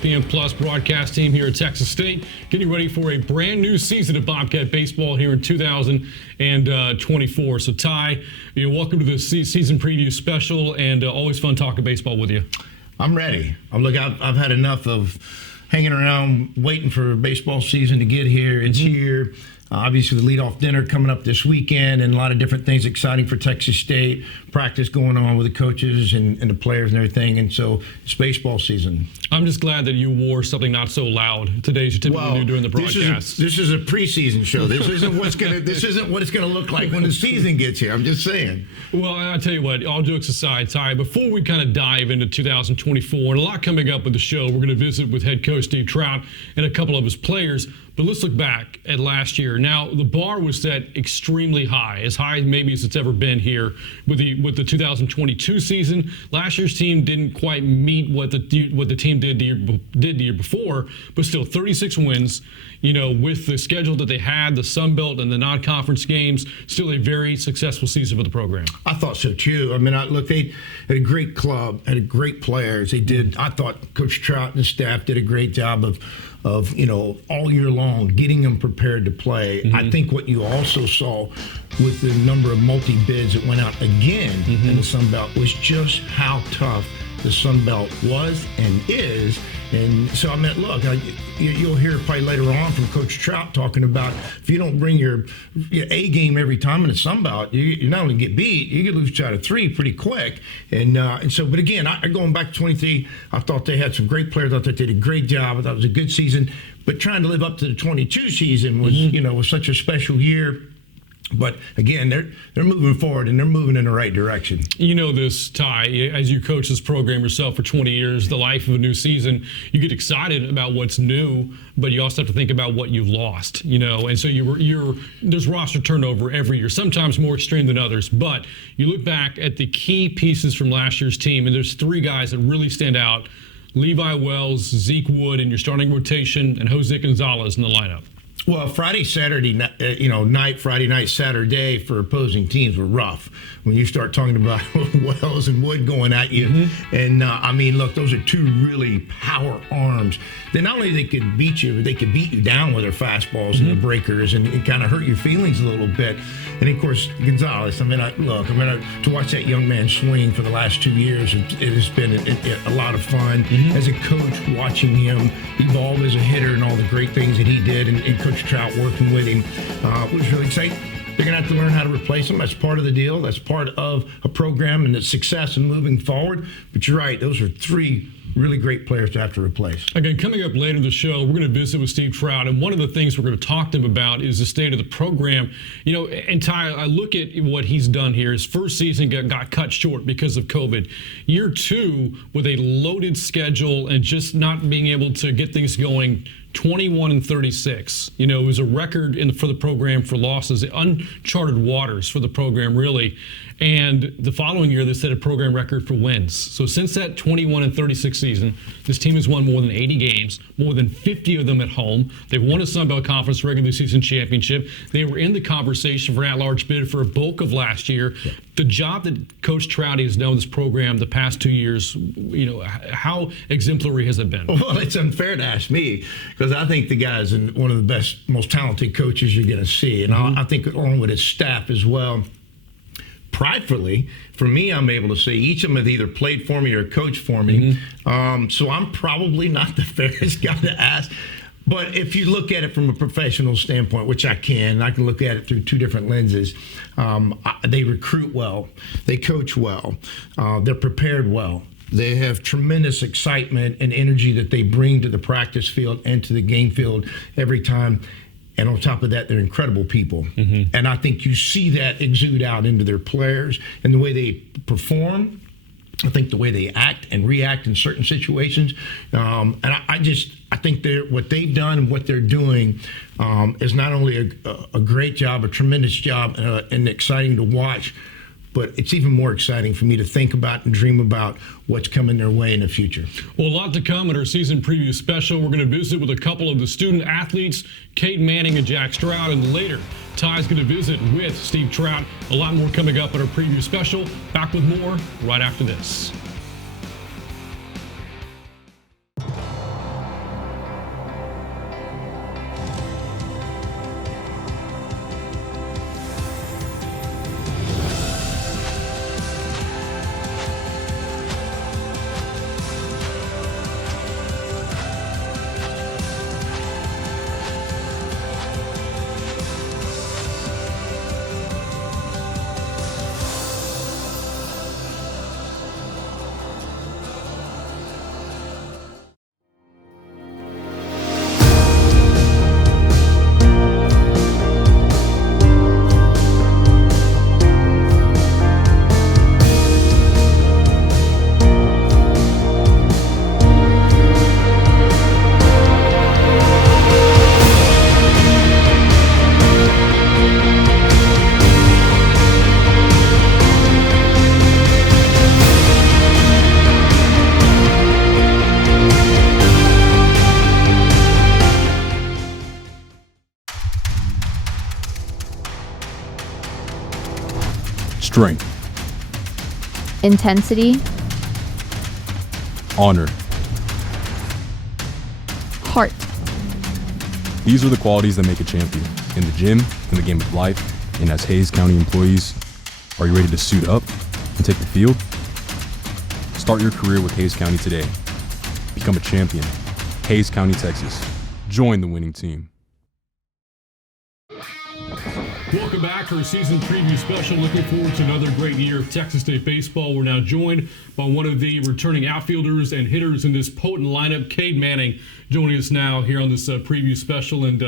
ESPN Plus broadcast team here at Texas State, getting ready for a brand new season of Bobcat baseball here in 2024. So, Ty, welcome to the season preview special, and always fun talking baseball with you. I'm ready. I've had enough of hanging around waiting for baseball season to get here. It's here. Obviously, the leadoff dinner coming up this weekend, and a lot of different things exciting for Texas State. Practice going on with the coaches and the players and everything, and so it's baseball season. I'm just glad that you wore something not so loud today as you typically do during the broadcast. This is a preseason show. This isn't what it's gonna look like when the season gets here. I'm just saying. Well, I'll tell you what, all jokes aside, Ty, before we kind of dive into 2024, and a lot coming up with the show, we're going to visit with head coach Steve Trout and a couple of his players. But let's look back at last year. Now, the bar was set extremely high, as high maybe as it's ever been here with the 2022 season. Last year's team didn't quite meet what the team did the year before, but still 36 wins. With the schedule that they had, the Sun Belt and the non-conference games, still a very successful season for the program. I thought so too. I mean, look, they had a great club, had great players. They did. I thought Coach Trout and the staff did a great job of all year long getting them prepared to play. I think what you also saw with the number of multi-bids that went out again in the Sun Belt was just how tough the Sun Belt was and is. And so, I mean, look, you'll hear probably later on from Coach Trout talking about if you don't bring your A game every time in the Sun Belt, you not only get beat, you get lose out of 3 pretty quick. And so, but again, going back to 23, I thought they had some great players. I thought they did a great job. I thought it was a good season. But trying to live up to the 22 season was, was such a special year. But again, they're moving forward and they're moving in the right direction. You know this, Ty, as you coach this program yourself for 20 years, the life of a new season, you get excited about what's new, but you also have to think about what you've lost, and so there's roster turnover every year, sometimes more extreme than others. But you look back at the key pieces from last year's team, and there's 3 guys that really stand out: Levi Wells, Zeke Wood in your starting rotation, and Jose Gonzalez in the lineup. Well, Friday, night, Saturday for opposing teams were rough. When you start talking about Wells and Wood going at you, and look, those are 2 really power arms. Then not only they could beat you, but they could beat you down with their fastballs and their breakers, and it kind of hurt your feelings a little bit. And of course, Gonzalez. To watch that young man swing for the last 2 years, it has been a lot of fun. As a coach, watching him evolve as a hitter and all the great things that he did, and Coach Trout working with him was really exciting. They're going to have to learn how to replace him. That's part of the deal. That's part of a program and its success and moving forward. But you're right. Those are 3 really great players to have to replace. Again, coming up later in the show, we're going to visit with Steve Trout, and one of the things we're going to talk to him about is the state of the program. And Ty, I look at what he's done here. His first season got cut short because of COVID. Year 2, with a loaded schedule and just not being able to get things going, 21-36. It was a record for the program for losses, uncharted waters for the program, really. And the following year, they set a program record for wins. So since that 21-36 season, this team has won more than 80 games, more than 50 of them at home. They've won a Sun Belt Conference regular season championship. They were in the conversation for at-large bid for a bulk of last year. Yeah. The job that Coach Trout has done with this program the past 2 years, how exemplary has it been? Well, it's unfair to ask me, because I think the guy's one of the best, most talented coaches you're going to see. And I think along with his staff as well. Pridefully, for me, I'm able to say each of them have either played for me or coached for me. So I'm probably not the fairest guy to ask. But if you look at it from a professional standpoint, which I can look at it through 2 different lenses. They recruit well. They coach well. They're prepared well. They have tremendous excitement and energy that they bring to the practice field and to the game field every time. And on top of that, they're incredible people. And I think you see that exude out into their players and the way they perform. I think the way they act and react in certain situations. And I think what they've done and what they're doing is not only a great job, a tremendous job, and exciting to watch, but it's even more exciting for me to think about and dream about what's coming their way in the future. Well, a lot to come at our season preview special. We're going to visit with a couple of the student athletes, Cade Manning and Jack Stroud, and later, Ty's going to visit with Steve Trout. A lot more coming up at our preview special. Back with more right after this. strength, intensity, honor. heart. These are the qualities that make a champion in the gym, in the game of life, and as Hays County employees. Are you ready to suit up and take the field? Start your career with Hays County today. Become a champion. Hays County, Texas. Join the winning team. Welcome back to our season preview special. Looking forward to another great year of Texas State baseball. We're now joined by one of the returning outfielders and hitters in this potent lineup, Cade Manning, joining us now here on this preview special. And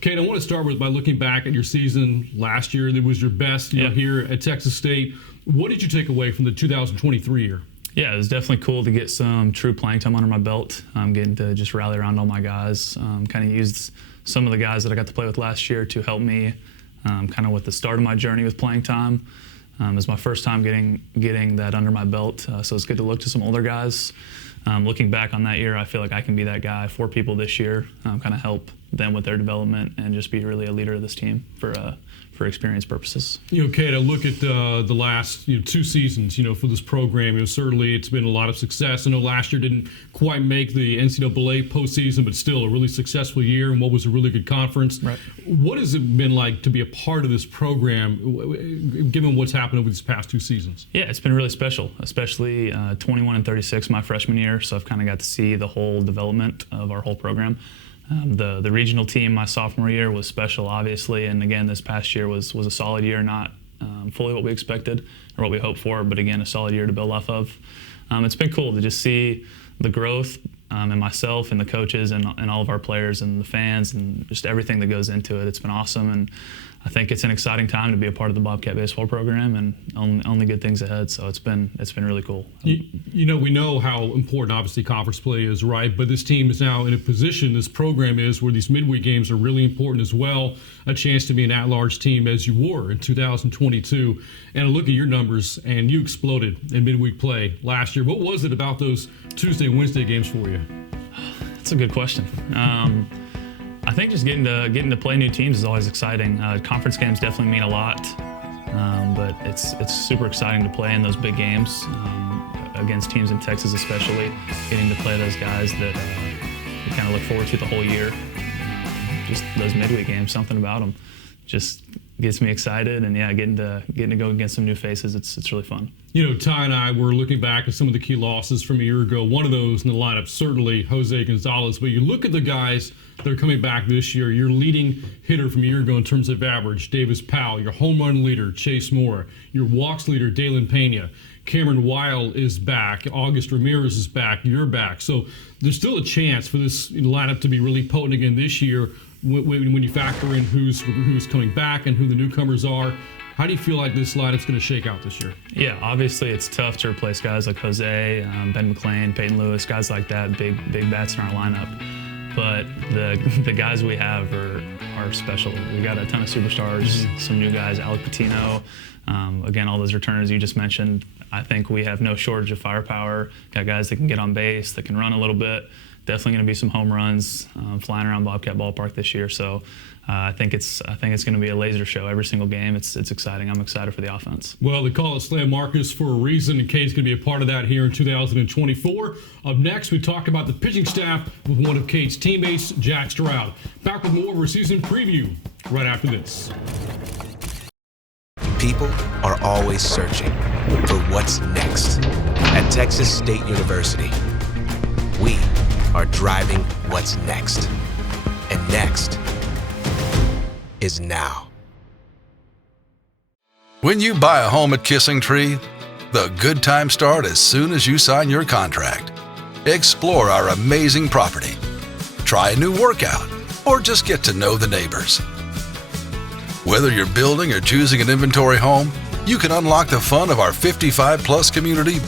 Cade, I want to start by looking back at your season last year. That was your best here at Texas State. What did you take away from the 2023 year? Yeah, it was definitely cool to get some true playing time under my belt. Getting to just rally around all my guys. Kind of used some of the guys that I got to play with last year to help me kind of with the start of my journey with playing time. It was my first time getting that under my belt, so it's good to look to some older guys. Looking back on that year, I feel like I can be that guy for people this year, kind of help them with their development and just be really a leader of this team for experience purposes. Cade, I look at the last 2 seasons, for this program. Certainly it's been a lot of success. I know last year didn't quite make the NCAA postseason, but still a really successful year and what was a really good conference. Right. What has it been like to be a part of this program, given what's happened over these past 2 seasons? Yeah, it's been really special, especially 21 and 36 my freshman year. So I've kind of got to see the whole development of our whole program. The regional team my sophomore year was special, obviously, and again, this past year was a solid year, not fully what we expected or what we hoped for, but again, a solid year to build off of. It's been cool to just see the growth in myself and the coaches and all of our players and the fans and just everything that goes into it. It's been awesome, and I think it's an exciting time to be a part of the Bobcat baseball program, and only good things ahead. So it's been really cool. We know how important obviously conference play is, right? But this team is now in a position, this program is, where these midweek games are really important as well. A chance to be an at-large team as you were in 2022. And I look at your numbers, and you exploded in midweek play last year. What was it about those Tuesday and Wednesday games for you? That's a good question. I think just getting to play new teams is always exciting. Conference games definitely mean a lot, but it's super exciting to play in those big games against teams in Texas, especially getting to play those guys that we kind of look forward to the whole year. Just those midweek games, something about them just gets me excited, and getting to go against some new faces, it's really fun. Ty and I were looking back at some of the key losses from a year ago. One of those in the lineup, certainly Jose Gonzalez. But you look at the guys that are coming back this year. Your leading hitter from a year ago in terms of average, Davis Powell. Your home run leader, Chase Moore. Your walks leader, Dalen Pena. Cameron Weil is back. August Ramirez is back. You're back. So there's still a chance for this lineup to be really potent again this year when you factor in who's coming back and who the newcomers are. How do you feel like this lineup's going to shake out this year? Yeah, obviously it's tough to replace guys like Jose, Ben McClain, Peyton Lewis, guys like that, big bats in our lineup. But the guys we have are special. We got a ton of superstars, some new guys, Alec Patino, again, all those returners you just mentioned. I think we have no shortage of firepower. Got guys that can get on base, that can run a little bit. Definitely going to be some home runs flying around Bobcat Ballpark this year. So I think it's going to be a laser show every single game. It's exciting. I'm excited for the offense. Well, they call it Slam Marcus for a reason, and Cade's going to be a part of that here in 2024. Up next, we talk about the pitching staff with one of Cade's teammates, Jack Stroud. Back with more of our season preview right after this. People are always searching for what's next. At Texas State University, we are driving what's next. And next is now. When you buy a home at Kissing Tree, the good times start as soon as you sign your contract. Explore our amazing property. Try a new workout, or just get to know the neighbors. Whether you're building or choosing an inventory home, you can unlock the fun of our 55-plus community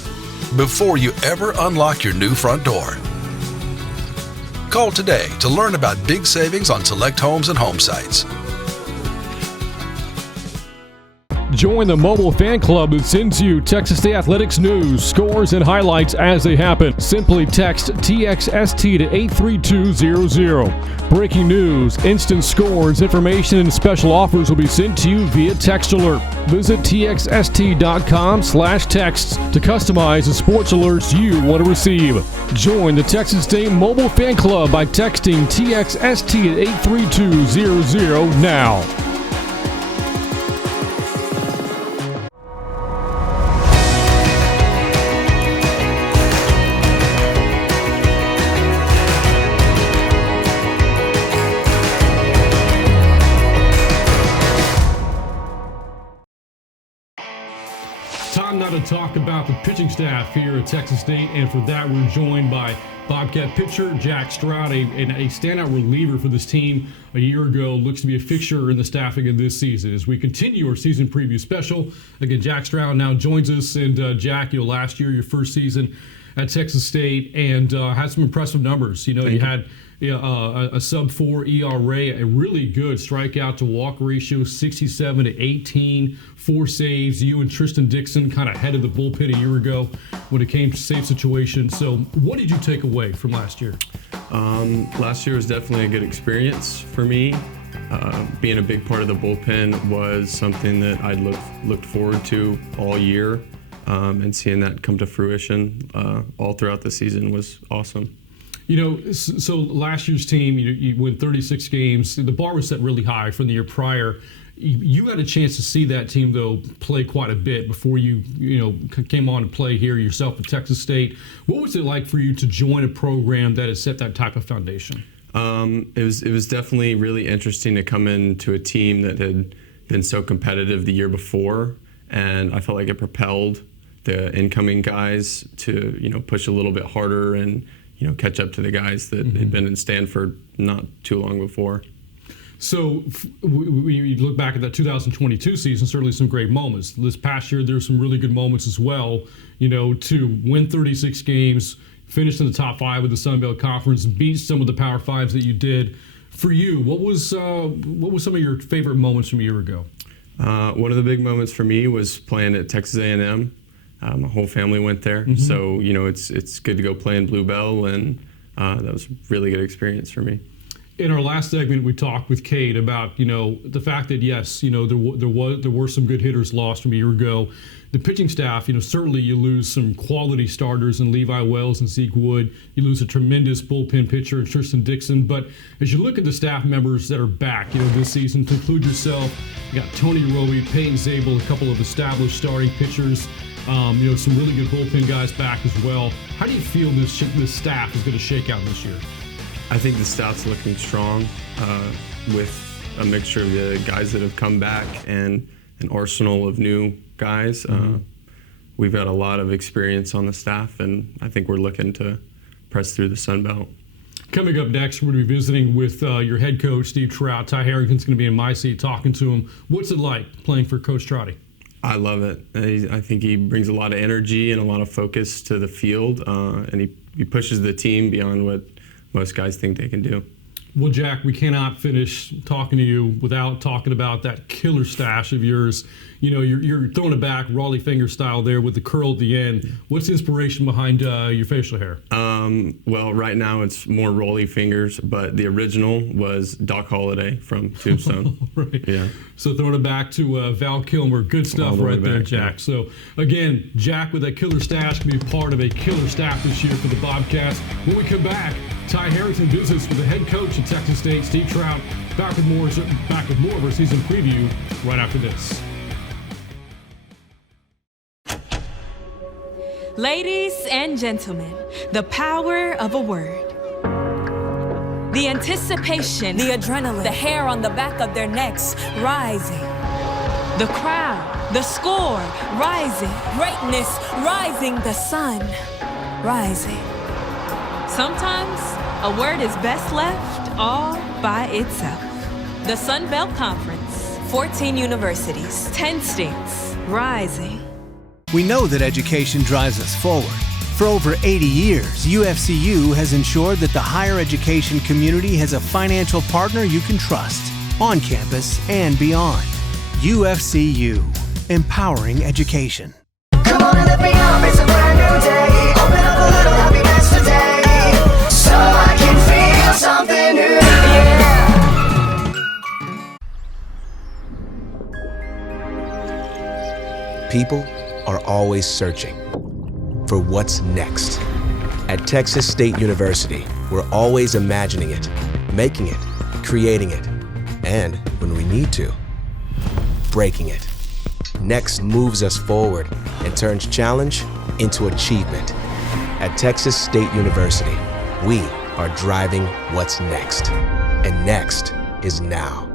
before you ever unlock your new front door. Call today to learn about big savings on select homes and home sites. Join the mobile fan club that sends you Texas State Athletics news, scores, and highlights as they happen. Simply text TXST to 83200. Breaking news, instant scores, information, and special offers will be sent to you via text alert. Visit txst.com/texts to customize the sports alerts you want to receive. Join the Texas State Mobile Fan Club by texting TXST at 83200 now. Time now to talk about the pitching staff here at Texas State, and for that we're joined by Bobcat pitcher Jack Stroud, a standout reliever for this team a year ago, looks to be a fixture in the staffing of this season. As we continue our season preview special, again, Jack Stroud now joins us, and Jack, last year, your first season at Texas State, and had some impressive numbers. You had a sub-4 ERA, a really good strikeout to walk ratio, 67 to 18, 4 saves. You and Tristan Dixon kind of headed the bullpen a year ago when it came to save situations. So what did you take away from last year? Last year was definitely a good experience for me. Being a big part of the bullpen was something that I looked forward to all year, and seeing that come to fruition all throughout the season was awesome. So last year's team, you win 36 games. The bar was set really high from the year prior. You had a chance to see that team, though, play quite a bit before you came on to play here yourself at Texas State. What was it like for you to join a program that has set that type of foundation? It was definitely really interesting to come into a team that had been so competitive the year before, and I felt like it propelled the incoming guys to push a little bit harder and catch up to the guys that had been in Stanford not too long before. So we look back at that 2022 season, certainly some great moments. This past year, there's some really good moments as well, to win 36 games, finish in the top 5 of the Sun Belt Conference, beat some of the Power 5s that you did. For you, what was some of your favorite moments from a year ago? One of the big moments for me was playing at Texas A&M. My whole family went there, so it's good to go play in Blue Bell, and that was a really good experience for me. In our last segment, we talked with Cade about the fact that yes, there were some good hitters lost from a year ago. The pitching staff, certainly you lose some quality starters in Levi Wells and Zeke Wood. You lose a tremendous bullpen pitcher in Tristan Dixon. But as you look at the staff members that are back, this season, to include yourself, you got Tony Roby, Peyton Zabel, a couple of established starting pitchers. Some really good bullpen guys back as well. How do you feel this staff is going to shake out this year? I think the staff's looking strong with a mixture of the guys that have come back and an arsenal of new guys. We've got a lot of experience on the staff, and I think we're looking to press through the Sun Belt. Coming up next, we're going to be visiting with your head coach, Steve Trout. Ty Harrington's going to be in my seat talking to him. What's it like playing for Coach Trotty? I love it. I think he brings a lot of energy and a lot of focus to the field, and he pushes the team beyond what most guys think they can do. Well, Jack, we cannot finish talking to you without talking about that killer stash of yours. You're throwing it back Raleigh finger style there with the curl at the end. What's the inspiration behind your facial hair? Well, right now it's more Raleigh fingers, but the original was Doc Holliday from Tombstone. Right. Yeah. So throwing it back to Val Kilmer. Good stuff right there, Jack. Yeah. So, again, Jack with that killer stash can be part of a killer staff this year for the Bobcats. When we come back, Ty Harrington visits with the head coach at Texas State, Steve Trout. Back with more of our season preview right after this. Ladies and gentlemen, the power of a word. The anticipation, the adrenaline, the hair on the back of their necks rising. The crowd, the score rising. Greatness rising, the sun rising. Sometimes a word is best left all by itself. The Sun Belt Conference, 14 universities, 10 states, rising. We know that education drives us forward. For over 80 years, UFCU has ensured that the higher education community has a financial partner you can trust, on campus and beyond. UFCU, empowering education. Come on and lift me up, it's a brand new day. Open up a little happiness today, so I can feel something new. Yeah. People are always searching for what's next. At Texas State University, we're always imagining it, making it, creating it, and when we need to, breaking it. Next moves us forward and turns challenge into achievement. At Texas State University, we are driving what's next. And next is now.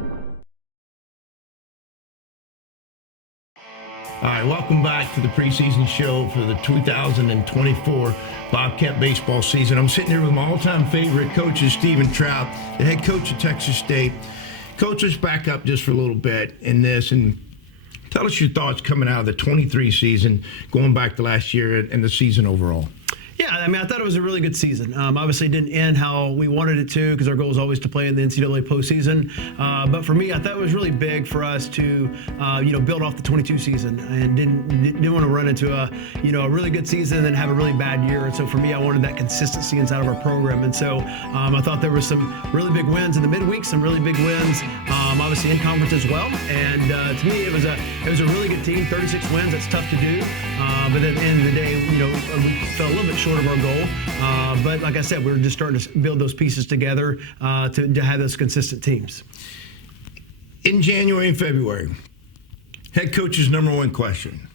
All right, welcome back to the preseason show for the 2024 Bobcat baseball season. I'm sitting here with my all-time favorite coach, Steven Trout, the head coach of Texas State. Coach, let's back up just for a little bit in this and tell us your thoughts coming out of the 23 season, going back to last year and the season overall. Yeah, I mean, I thought it was a really good season. Obviously, it didn't end how we wanted it to because our goal is always to play in the NCAA postseason. But for me, I thought it was really big for us to, build off the 22 season and didn't want to run into a really good season and then have a really bad year. And so for me, I wanted that consistency inside of our program. And so I thought there were some really big wins in the midweek, some really big wins, obviously in conference as well. And to me, it was a really good team. 36 wins, that's tough to do. But at the end of the day, we fell a little bit short of our goal. But like I said, we're just starting to build those pieces together to have those consistent teams. In January and February, head coach's number one question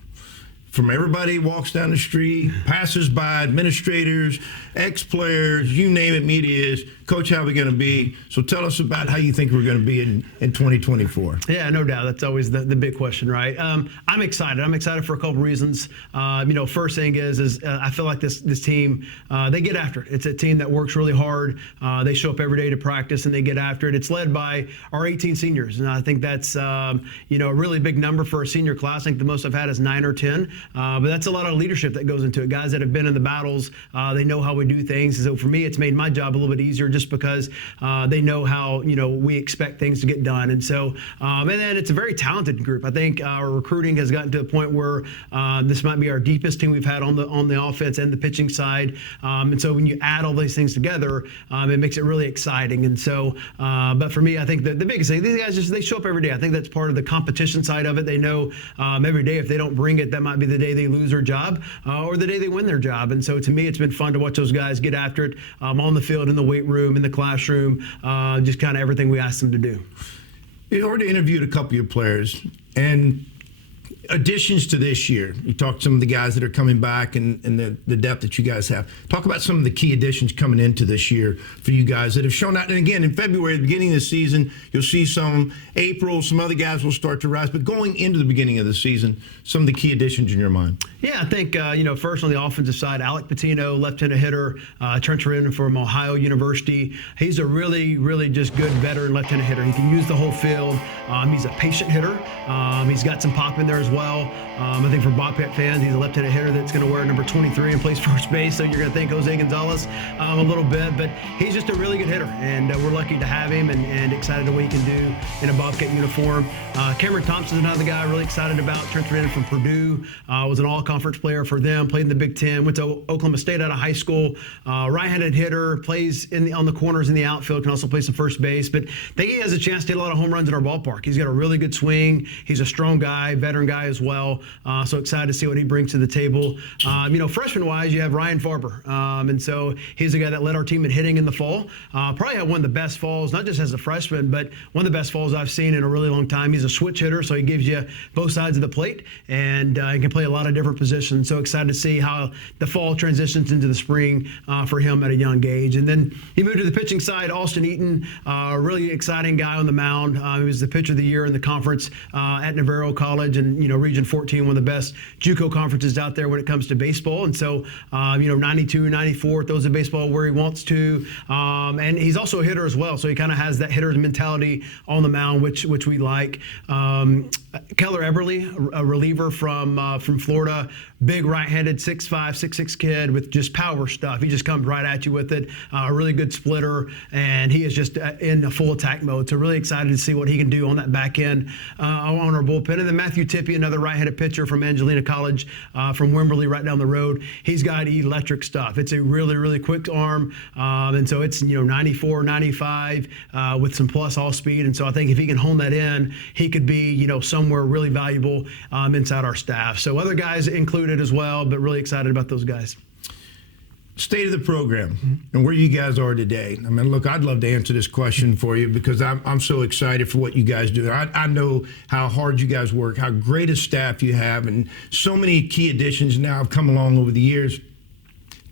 from everybody who walks down the street, passers-by, administrators, ex-players, you name it, media is, Coach, how are we going to be? So tell us about how you think we're going to be in 2024. Yeah, no doubt. That's always the big question, right? I'm excited. I'm excited for a couple reasons. First thing is I feel like this team, they get after it. It's a team that works really hard. They show up every day to practice and they get after it. It's led by our 18 seniors. And I think that's, a really big number for a senior class. I think the most I've had is 9 or 10. But that's a lot of leadership that goes into it. Guys that have been in the battles, they know how we do things. And so for me, it's made my job a little bit easier just because they know how, we expect things to get done. And so, and then it's a very talented group. I think our recruiting has gotten to a point where this might be our deepest team we've had on the offense and the pitching side. And so when you add all these things together, it makes it really exciting. And so, but for me, I think the biggest thing, these guys they show up every day. I think that's part of the competition side of it. They know every day if they don't bring it, that might be the day they lose their job or the day they win their job. And so to me, it's been fun to watch those guys get after it on the field, in the weight room, in the classroom, just kind of everything we asked them to do. You already interviewed a couple of your players and additions to this year. You talked to some of the guys that are coming back and the depth that you guys have. Talk about some of the key additions coming into this year for you guys that have shown out. And again, in February, the beginning of the season, you'll see some. April, some other guys will start to rise. But going into the beginning of the season, some of the key additions in your mind. Yeah, I think, first on the offensive side, Alec Patino, left-handed hitter, transferred in from Ohio University. He's a really, really just good veteran left-handed hitter. He can use the whole field. He's a patient hitter. He's got some pop in there as well. I think for Bobcat fans, he's a left-handed hitter that's going to wear number 23 and plays first base, so you're going to think Jose Gonzalez a little bit, but he's just a really good hitter, and we're lucky to have him and excited to what he can do in a Bobcat uniform. Cameron Thompson's another guy really excited about, transferred in from Purdue, was an all-conference player for them, played in the Big Ten, went to Oklahoma State out of high school, right-handed hitter, plays on the corners in the outfield, can also play some first base, but I think he has a chance to hit a lot of home runs in our ballpark. He's got a really good swing. He's a strong guy, veteran guy as well. So excited to see what he brings to the table. Freshman-wise, you have Ryan Farber. And so he's a guy that led our team in hitting in the fall. Probably had one of the best falls, not just as a freshman, but one of the best falls I've seen in a really long time. He's a switch hitter, so he gives you both sides of the plate, and he can play a lot of different positions. So excited to see how the fall transitions into the spring for him at a young age. And then he moved to the pitching side. Austin Eaton, a really exciting guy on the mound. He was the pitcher of the year in the conference at Navarro College, and Region 14, one of the best JUCO conferences out there when it comes to baseball. And so, 92, 94, throws the baseball where he wants to. And he's also a hitter as well. So he kind of has that hitter's mentality on the mound, which we like. Keller Eberly, a reliever from Florida, big right-handed 6'5", 6'6" kid with just power stuff. He just comes right at you with it. A really good splitter, and he is just in a full attack mode. So really excited to see what he can do on that back end on our bullpen. And then Matthew Tippie, another right-handed pitcher from Angelina College, from Wimberley, right down the road. He's got electric stuff. It's a really, really quick arm, and so it's 94, 95 with some plus all speed. And so I think if he can hone that in, he could be somewhere really valuable inside our staff. So other guys included as well, but really excited about those guys. State of the program and where you guys are today. I mean, look, I'd love to answer this question for you because I'm so excited for what you guys do. I know how hard you guys work, how great a staff you have, and so many key additions now have come along over the years.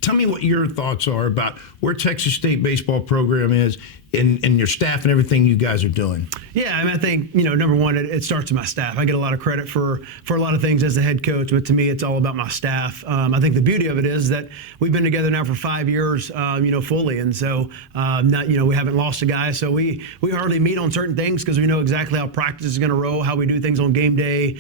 Tell me what your thoughts are about where Texas State baseball program is and your staff and everything you guys are doing. Yeah, I mean, I think, number one, it starts with my staff. I get a lot of credit for a lot of things as the head coach, but to me, it's all about my staff. I think the beauty of it is that we've been together now for 5 years, fully, and so we haven't lost a guy. So we hardly meet on certain things because we know exactly how practice is going to roll, how we do things on game day.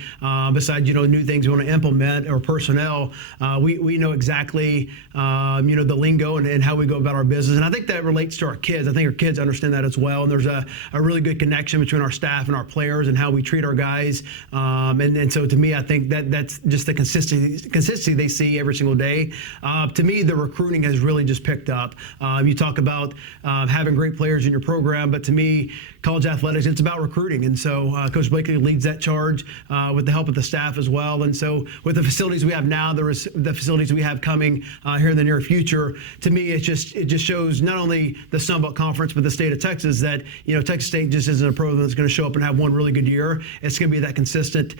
Besides, new things we want to implement or personnel, we know exactly, the lingo and how we go about our business. And I think that relates to our kids. I think our kids understand that as well. And there's a really good connection between our staff and our players and how we treat our guys. And so to me, I think that's just the consistency they see every single day. To me, the recruiting has really just picked up. You talk about having great players in your program, but to me, college athletics, it's about recruiting. And so Coach Blakely leads that charge with the help of the staff as well. And so with the facilities we have now, the facilities we have coming here in the near future, to me, it just shows not only the Sun Belt Conference, but the state of Texas that, Texas State just isn't a program that's going to show up and have one really good year. It's going to be that consistent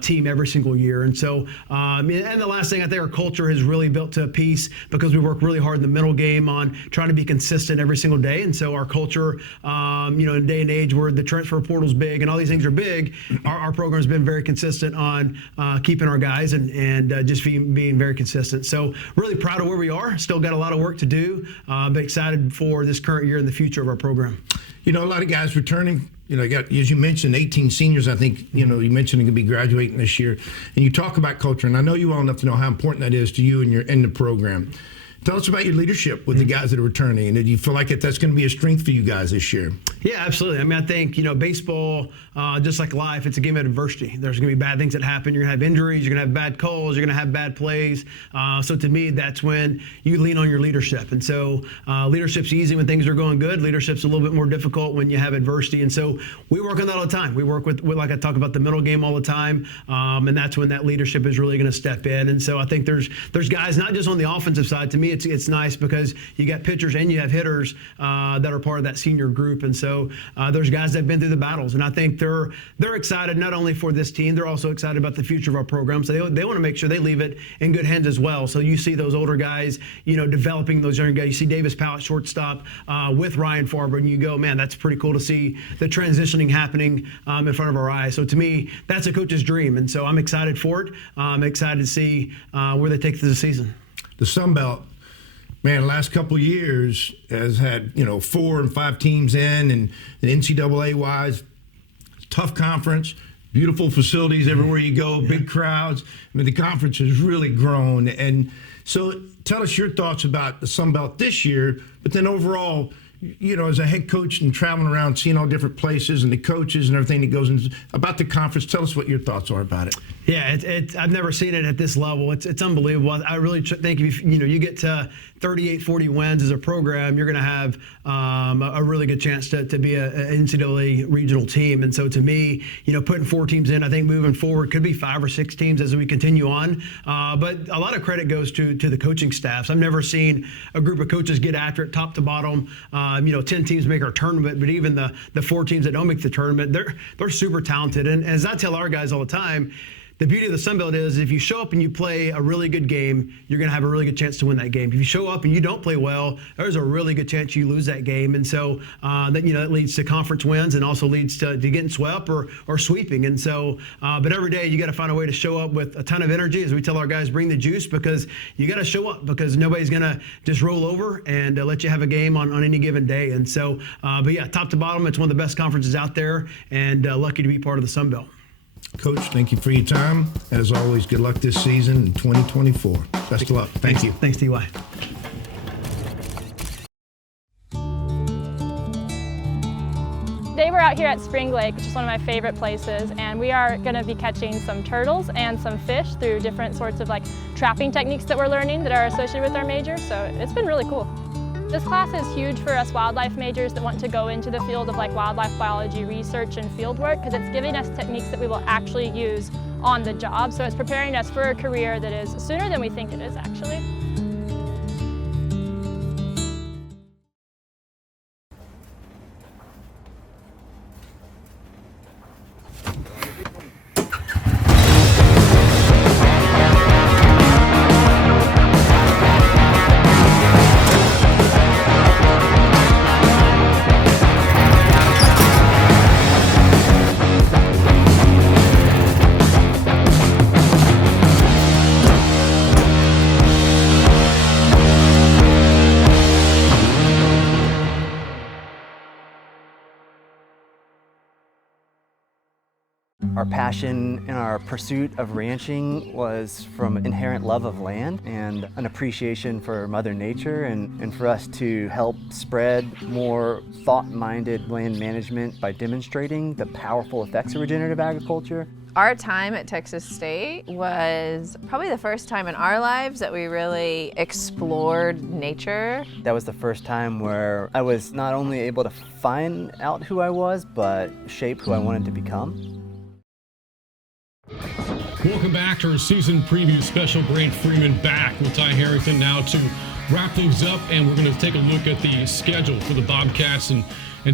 team every single year. And so, and the last thing, I think our culture has really built to a piece because we work really hard in the middle game on trying to be consistent every single day. And so our culture, in a day and age where the transfer portal's big and all these things are big, our program's been very consistent on keeping our guys and just being very consistent. So really proud of where we are. Still got a lot of work to do, but excited for this current year and the future of our program. A lot of guys returning. Got, as you mentioned, 18 seniors, I think, you mentioned going to be graduating this year. And you talk about culture, and I know you well enough to know how important that is to you and in the program. Tell us about your leadership with the guys that are returning, and do you feel like that's going to be a strength for you guys this year? Yeah, absolutely. I mean, I think, baseball, just like life, it's a game of adversity. There's going to be bad things that happen. You're going to have injuries. You're going to have bad calls. You're going to have bad plays. So to me, that's when you lean on your leadership. And so leadership's easy when things are going good. Leadership's a little bit more difficult when you have adversity. And so we work on that all the time. We work with like I talk about the middle game all the time. And that's when that leadership is really going to step in. And so I think there's guys, not just on the offensive side. To me, it's nice because you got pitchers and you have hitters that are part of that senior group. And so there's guys that have been through the battles, and I think they're excited not only for this team, they're also excited about the future of our program. So they want to make sure they leave it in good hands as well. So you see those older guys, developing those younger guys. You see Davis Powell, shortstop, with Ryan Farber, and you go, man, that's pretty cool to see the transitioning happening in front of our eyes. So to me, that's a coach's dream, and so I'm excited for it. I'm excited to see where they take this season. The Sun Belt, man, the last couple of years has had 4 and 5 teams in, and NCAA wise, tough conference, beautiful facilities everywhere you go, big crowds. I mean, the conference has really grown. And so tell us your thoughts about the Sun Belt this year, but then overall, as a head coach and traveling around, seeing all different places and the coaches and everything that goes into about the conference, tell us what your thoughts are about it. Yeah, I've never seen it at this level. It's unbelievable. I really think if you get to 38, 40 wins as a program, you're going to have a really good chance to be an NCAA regional team. And so to me, putting 4 teams in, I think moving forward could be 5 or 6 teams as we continue on. But a lot of credit goes to the coaching staffs. I've never seen a group of coaches get after it top to bottom. 10 teams make our tournament, but even the 4 teams that don't make the tournament, they're super talented. And as I tell our guys all the time, the beauty of the Sun Belt is if you show up and you play a really good game, you're going to have a really good chance to win that game. If you show up and you don't play well, there's a really good chance you lose that game. And so that leads to conference wins and also leads to getting swept or sweeping. And so, but every day you got to find a way to show up with a ton of energy. As we tell our guys, bring the juice, because you got to show up, because nobody's going to just roll over and let you have a game on any given day. And so, but yeah, top to bottom, it's one of the best conferences out there, and lucky to be part of the Sun Belt. Coach, thank you for your time. As always, good luck this season in 2024. Best of luck. Thank you. Thanks, T.Y. Today we're out here at Spring Lake, which is one of my favorite places, and we are going to be catching some turtles and some fish through different sorts of trapping techniques that we're learning that are associated with our major, so it's been really cool. This class is huge for us wildlife majors that want to go into the field of wildlife biology research and field work, because it's giving us techniques that we will actually use on the job, so it's preparing us for a career that is sooner than we think it is actually. Our passion and our pursuit of ranching was from inherent love of land and an appreciation for Mother Nature, and for us to help spread more thought-minded land management by demonstrating the powerful effects of regenerative agriculture. Our time at Texas State was probably the first time in our lives that we really explored nature. That was the first time where I was not only able to find out who I was, but shape who I wanted to become. Welcome back to our season preview special. Brant Freeman back with Ty Harrington now to wrap things up, and we're going to take a look at the schedule for the Bobcats. And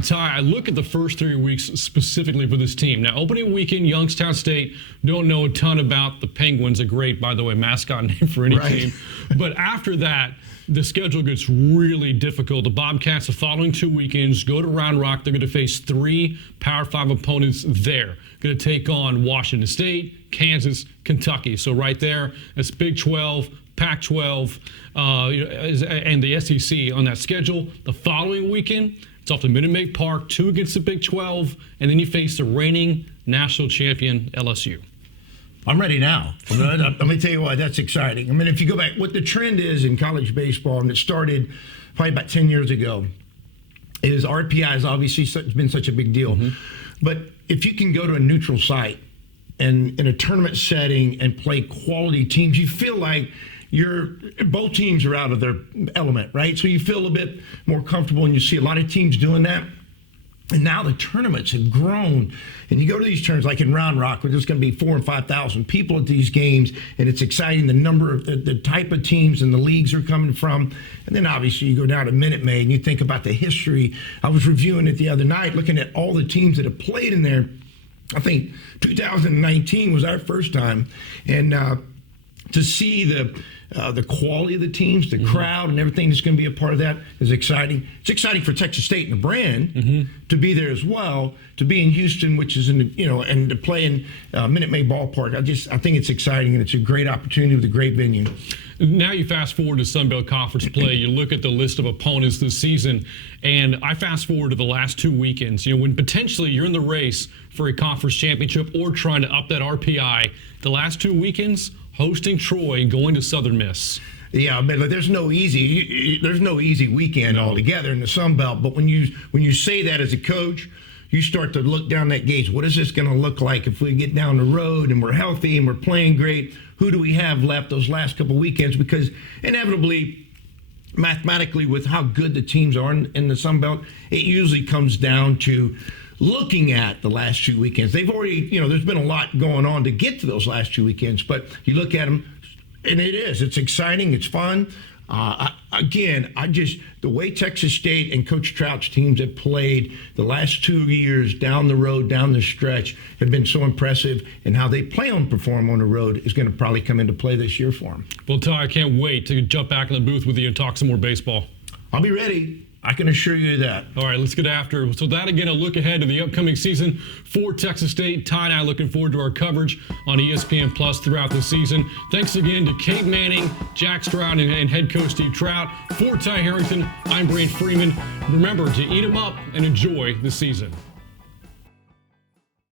Ty, I look at the first 3 weeks specifically for this team. Now, opening weekend, Youngstown State, don't know a ton about the Penguins, a great, by the way, mascot name for any team. But after that, the schedule gets really difficult. The Bobcats, the following 2 weekends, go to Round Rock. They're going to face 3 Power 5 opponents there. Going to take on Washington State, Kansas, Kentucky. So right there, that's Big 12, Pac-12, and the SEC on that schedule. The following weekend, it's off to Minute Maid Park, 2 against the Big 12, and then you face the reigning national champion, LSU. I'm ready now. Let me tell you why that's exciting. I mean, if you go back, what the trend is in college baseball, and it started probably about 10 years ago, is RPI has obviously been such a big deal. But if you can go to a neutral site and in a tournament setting and play quality teams, you feel like both teams are out of their element, right? So you feel a bit more comfortable, and you see a lot of teams doing that. And now the tournaments have grown, and you go to these tournaments like in Round Rock, where there's going to be 4,000 and 5,000 people at these games, and it's exciting. The number of the type of teams and the leagues are coming from, and then obviously you go down to Minute Maid and you think about the history. I was reviewing it the other night, looking at all the teams that have played in there. I think 2019 was our first time, and to see the quality of the teams, the crowd, and everything that's going to be a part of that is exciting. It's exciting for Texas State and the brand to be there as well, to be in Houston, which is and to play in Minute Maid Ballpark. I think it's exciting, and it's a great opportunity with a great venue. Now you fast forward to Sun Belt Conference play. You look at the list of opponents this season, and I fast forward to the last 2 weekends. When potentially you're in the race for a conference championship or trying to up that RPI. The last 2 weekends, hosting Troy and going to Southern Miss. Yeah, but there's no easy weekend altogether in the Sun Belt. But when you say that as a coach, you start to look down that gauge. What is this going to look like if we get down the road and we're healthy and we're playing great? Who do we have left those last couple weekends? Because inevitably, mathematically, with how good the teams are in the Sun Belt, it usually comes down to looking at the last 2 weekends. They've already, there's been a lot going on to get to those last 2 weekends, but you look at them, and it's exciting, it's fun. The way Texas State and Coach Trout's teams have played the last 2 years down the road, down the stretch, have been so impressive, and how they plan on perform on the road is going to probably come into play this year for them. Well, Ty, I can't wait to jump back in the booth with you and talk some more baseball. I'll be ready. I can assure you that. All right, let's get after it. So that, again, a look ahead to the upcoming season for Texas State. Ty and I looking forward to our coverage on ESPN Plus throughout the season. Thanks again to Cade Manning, Jack Stroud, and head coach Steve Trout. For Ty Harrington, I'm Brant Freeman. Remember to eat them up and enjoy the season.